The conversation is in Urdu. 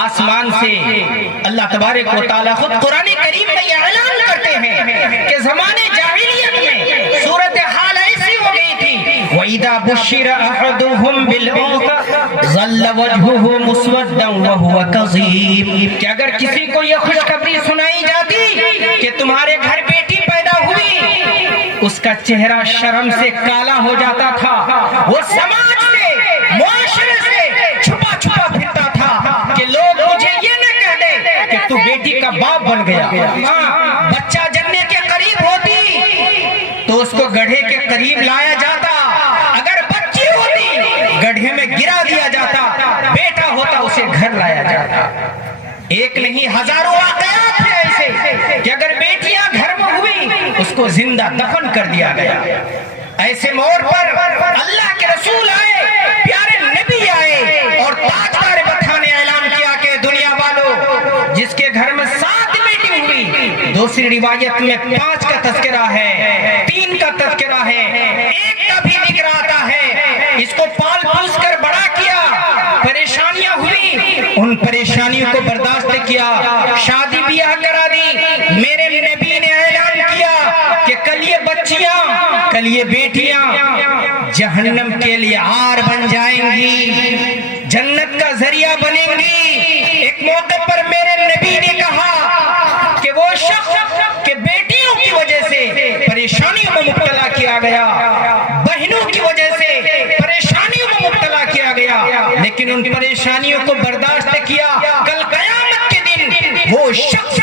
آسمان سے اللہ تبارک و تعالیٰ خود قرآن کریم میں یہ اعلان کرتے ہیں کہ زمانے جاہلیت میں صورتحال ایسی ہو گئی تھی وَإِذَا بُشِّرَ أَحَدُهُمْ بِالْأُنثَىٰ ظَلَّ وَجْهُهُ مُسْوَدًّا وَهُوَ كَظِيمٌ کہ اگر کسی کو یہ خوشخبری سنائی جاتی کہ تمہارے گھر بیٹی پیدا ہوئی، اس کا چہرہ شرم سے کالا ہو جاتا تھا، وہ سماج سے معاشرے سے چھپا چھپا پھرتا تھا کہ لوگ مجھے یہ نہ کہہ دیں کہ تو بیٹی کا باپ بن گیا۔ بچہ جننے کے قریب ہوتی تو اس کو گڑھے کے قریب لایا جاتا، اگر بچی ہوتی گڑھے میں گرا دیا جاتا، بیٹا ہوتا اسے گھر لایا جاتا۔ ایک نہیں ہزاروں واقعات ہیں ایسے کہ اگر بیٹیاں گھر میں ہوئی اس کو زندہ دفن کر دیا گیا۔ ایسے موڑ پر اللہ کے رسول آئے، پیارے نبی آئے اور تاجدار بطھا نے اعلان کیا کہ دنیا والوں، جس کے گھر میں 7 بیٹی ہوئی، دوسری روایت میں 5 کا تذکرہ ہے، 3 کا تذکرہ ہے، 1 کا بھی ذکر آتا ہے، اس کو پال پوس کر بڑا کیا، پریشانیاں ہوئی، ان پریشانیوں کو برداشت کیا، شادی بیاہ کرا دی۔ میرے نبی نے اعلان کیا کہ کل یہ بچیاں، کل یہ بیٹیاں جہنم کے لیے آر بن جائیں گی، جنت کا ذریعہ بنیں گی۔ ایک موقع پر میرے نبی نے کہا کہ وہ شخص کہ بیٹیوں کی وجہ سے پریشانیوں میں مبتلا کیا گیا، بہنوں کی وجہ سے پریشانیوں میں مبتلا کیا گیا، لیکن ان پریشانیوں کو برداشت کیا، کل قیامت کے دن وہ شخص